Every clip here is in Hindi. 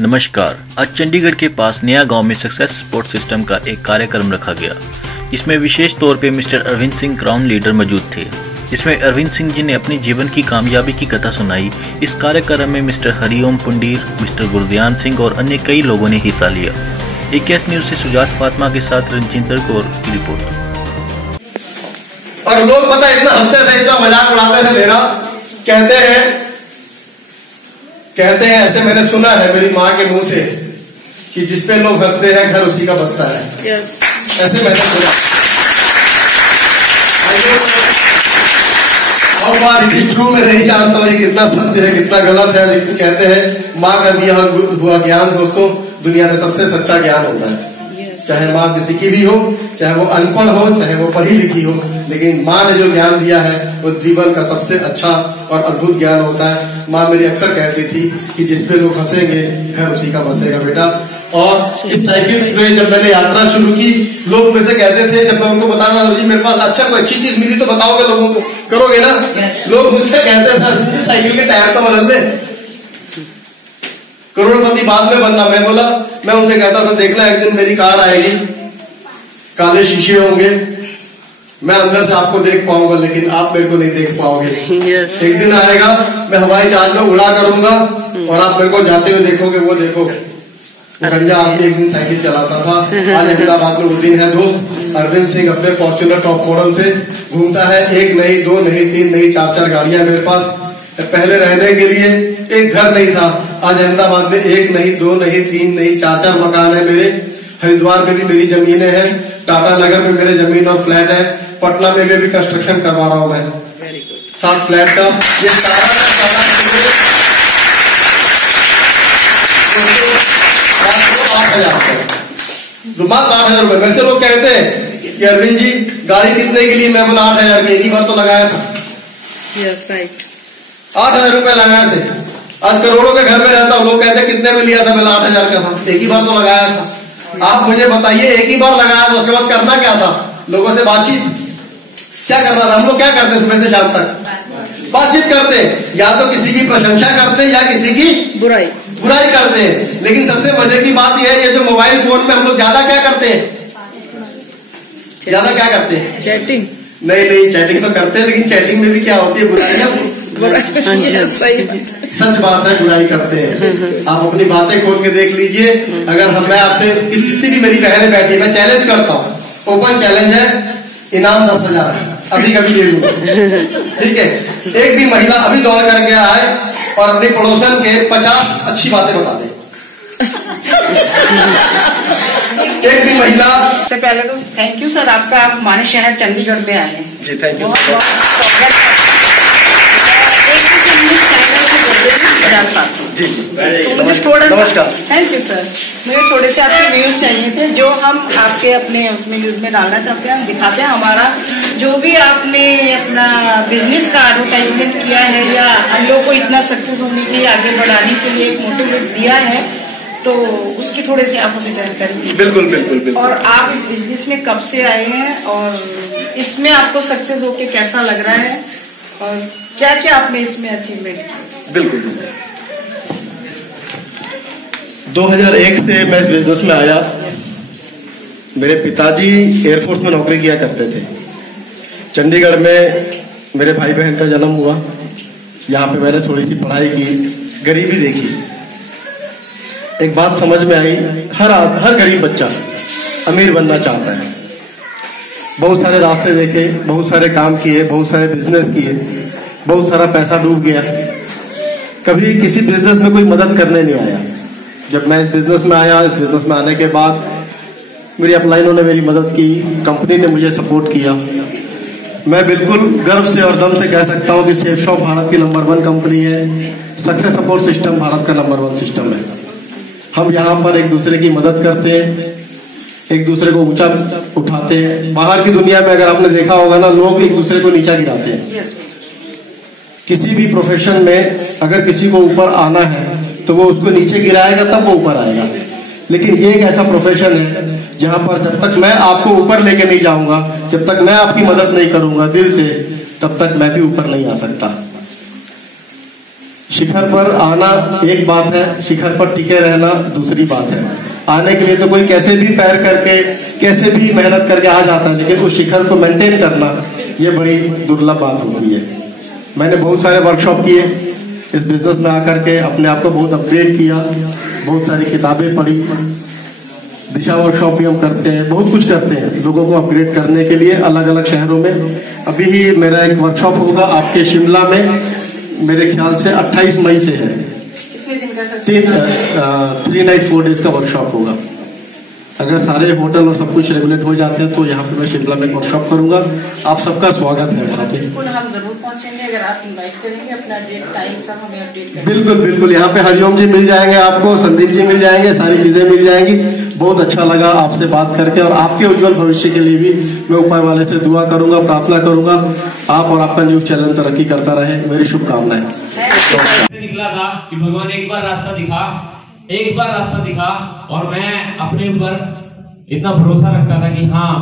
नमस्कार। आज चंडीगढ़ के पास नया गांव में सक्सेस सपोर्ट सिस्टम का एक कार्यक्रम रखा गया, जिसमें विशेष तौर पे mister Arvind Singh crown leader मौजूद थे। इसमें अरविंद सिंह जी ने अपनी जीवन की कामयाबी की कथा सुनाई। इस कार्यक्रम में मिस्टर हरिओम पुंडीर, मिस्टर गुरदयान सिंह और अन्य कई लोगों ने हिस्सा लिया। AKS न्यूज से सुजात फातिमा के साथ रंजिंदर कौर की रिपोर्ट। और लोग पता इतना हंसते थे, इतना मजाक उड़ाते थे मेरा। कहते हैं ऐसे मैंने सुना है मेरी माँ के मुंह से कि जिस पे लोग हंसते हैं घर उसी का बसता है। yes. ऐसे मैंने सुना। और बात ट्रू में नहीं जानता हूँ ये कितना सत्य है कितना गलत है, लेकिन कहते हैं माँ का दिया हुआ ज्ञान दोस्तों दुनिया में सबसे सच्चा ज्ञान होता है। चाहे माँ किसी की भी हो, चाहे वो अनपढ़ हो, चाहे वो पढ़ी लिखी हो, लेकिन माँ ने जो ज्ञान दिया है वो जीवन का सबसे अच्छा और अद्भुत ज्ञान होता है। माँ मेरी अक्सर कहती थी कि जिस पे लोग हंसेंगे घर उसी का बसेगा बेटा। और इस साइकिल में जब मैंने यात्रा शुरू की, लोग मुझसे कहते थे, जब मैं उनको बताना जी मेरे पास अच्छा कोई अच्छी चीज मिली तो बताओगे लोगों को, करोगे ना? लोग मुझसे कहते थे साइकिल के टायर तो बदल ले, करोड़पति बाद में बनना। मैं बोला, मैं उनसे कहता था देखना एक दिन मेरी कार आएगी, काले शीशे होंगे, मैं अंदर से आपको देख पाऊंगा लेकिन आप मेरे को नहीं देख पाओगे। एक दिन आएगा मैं हवाई जहाज में उड़ा करूंगा और आप मेरे को जाते हुए देखोगे। वो देखो गंजा आदमी एक दिन साइकिल चलाता था, आज अहमदाबाद में वो दिन है दोस्त। अरविंद सिंह अपने फॉर्च्यूनर टॉप मॉडल से घूमता है। एक नहीं, दो नहीं, तीन नहीं, चार गाड़ियां मेरे पास। पहले रहने के लिए एक घर नहीं था, आज अहमदाबाद में एक नहीं, दो नहीं, तीन नहीं, चार मकान है मेरे। हरिद्वार में भी मेरी जमीनें हैं, टाटा नगर में मेरे जमीन और फ्लैट है, पटना में भी कंस्ट्रक्शन करवा रहा हूं मैं 7 फ्लैट का। ये सारा 8,000 रुपए। मेरे से लोग कहते हैं कि अरविंद जी गाड़ी कितने के लिए? मैं बोला 8,000 की, एक ही बार तो लगाया था। yes, right. 8,000 रुपए लगाए थे। आज करोड़ों के घर में रहता हूँ, लोग कहते हैं कितने में लिया था? मैं 8,000 का था, एक ही बार तो लगाया था। आप मुझे बताइए, एक ही बार लगाया था, उसके बाद करना क्या था? लोगों से बातचीत क्या करना था? हम लोग क्या करते सुबह से शाम तक? बातचीत करते, या तो किसी की प्रशंसा करते या किसी की बुराई करते हैं। लेकिन सबसे मजे की बात यह है, ये जो मोबाइल फोन में हम लोग ज्यादा क्या करते हैं? चैटिंग। नहीं, चैटिंग तो करते हैं, लेकिन चैटिंग में भी क्या होती है? बुराइयां। सच बात है, बुराई करते हैं। आप अपनी बातें खोल के देख लीजिए। अगर मैं आपसे कितनी भी मेरी बहनें बैठी, मैं चैलेंज करता हूँ, ओपन चैलेंज है, इनाम 10,000 है, अभी कभी दे दूंगा, ठीक है? एक भी महिला अभी दौड़ करके आए और अपने पड़ोसन के 50 अच्छी बातें बता दे। एक भी महिला। सबसे पहले तो थैंक यू सर, आपका आप हमारे शहर चंडीगढ़ में आए हैं जी, थैंक यू सर। जी तो मुझे थोड़ा नमस्कार। Thank you sir. मुझे थोड़े से आपके व्यूज चाहिए थे जो हम आपके अपने उसमें न्यूज में डालना चाहते हैं, हम दिखाते हैं। हमारा जो भी आपने अपना बिजनेस का एडवर्टाइजमेंट किया है या हम लोग को इतना सक्सेस होने के लिए, आगे बढ़ाने के लिए एक मोटिवेट दिया है, तो उसकी थोड़ी सी आप हमें जानकारी दीजिए। बिल्कुल। और आप इस बिजनेस में कब से आए हैं और इसमें आपको सक्सेस होके कैसा लग रहा है और क्या क्या आपने इसमें अचीवमेंट किया? बिल्कुल 2001 से मैं इस बिजनेस में आया। मेरे पिताजी एयरफोर्स में नौकरी किया करते थे। चंडीगढ़ में मेरे भाई बहन का जन्म हुआ, यहाँ पे मैंने थोड़ी सी पढ़ाई की, गरीबी देखी। एक बात समझ में आई, हर गरीब बच्चा अमीर बनना चाहता है। बहुत सारे रास्ते देखे, बहुत सारे काम किए, बहुत सारे बिजनेस किए, बहुत सारा पैसा डूब गया। कभी किसी बिजनेस में कोई मदद करने नहीं आया। जब मैं इस बिजनेस में आया, इस बिजनेस में आने के बाद मेरी अपलाइनों ने मेरी मदद की, कंपनी ने मुझे सपोर्ट किया। मैं बिल्कुल गर्व से और दम से कह सकता हूं कि सेफ शॉप भारत की नंबर 1 कंपनी है। सक्सेस सपोर्ट सिस्टम भारत का नंबर 1 सिस्टम है। हम यहाँ पर एक दूसरे की मदद करते हैं, एक दूसरे को ऊंचा उठाते हैं। बाहर की दुनिया में अगर आपने देखा होगा ना, लोग एक दूसरे को नीचा गिराते हैं। किसी भी प्रोफेशन में अगर किसी को ऊपर आना है तो वो उसको नीचे गिराएगा तब वो ऊपर आएगा। लेकिन ये एक ऐसा प्रोफेशन है जहां पर जब तक मैं आपको ऊपर लेके नहीं जाऊंगा, जब तक मैं आपकी मदद नहीं करूंगा दिल से, तब तक मैं भी ऊपर नहीं आ सकता। शिखर पर आना एक बात है, शिखर पर टिके रहना दूसरी बात है। आने के लिए तो कोई कैसे भी पैर करके, कैसे भी मेहनत करके आ जाता है, लेकिन उस शिखर को मेंटेन करना ये बड़ी दुर्लभ बात होती है। मैंने बहुत सारे वर्कशॉप किए इस बिजनेस में आकर के, अपने आप को बहुत अपग्रेड किया, बहुत सारी किताबें पढ़ी, दिशा वर्कशॉप भी हम करते हैं, बहुत कुछ करते हैं लोगों को अपग्रेड करने के लिए अलग अलग शहरों में। अभी ही मेरा एक वर्कशॉप होगा आपके शिमला में, मेरे ख्याल से 28 मई से है। 3 नाइट 4 डेज का वर्कशॉप होगा। अगर सारे होटल और सब कुछ रेगुलेट हो जाते हैं तो यहाँ पे मैं शिमला में वर्कशॉप करूंगा। आप सबका स्वागत है वहाँ पे। हम जरूर पहुँचेंगे, अगर आप इनवाइट करेंगे, अपना डेट टाइम सब हमें अपडेट करेंगे। बिल्कुल बिल्कुल, यहाँ पे हरिओम जी मिल जाएंगे, आपको संदीप जी मिल जाएंगे, सारी चीजें मिल जाएंगी। बहुत अच्छा लगा आपसे बात करके, और आपके उज्जवल भविष्य के लिए भी मैं ऊपर वाले से दुआ करूंगा, प्रार्थना करूंगा, आप और आपका न्यूज चैनल तरक्की करता रहे, मेरी शुभकामनाएं। निकला था कि भगवान एक बार रास्ता दिखा और मैं अपने ऊपर इतना भरोसा रखता था कि हाँ,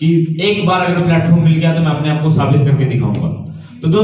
कि एक बार अगर प्लेटफॉर्म मिल गया तो मैं अपने आप को साबित करके दिखाऊंगा। तो दोस्तों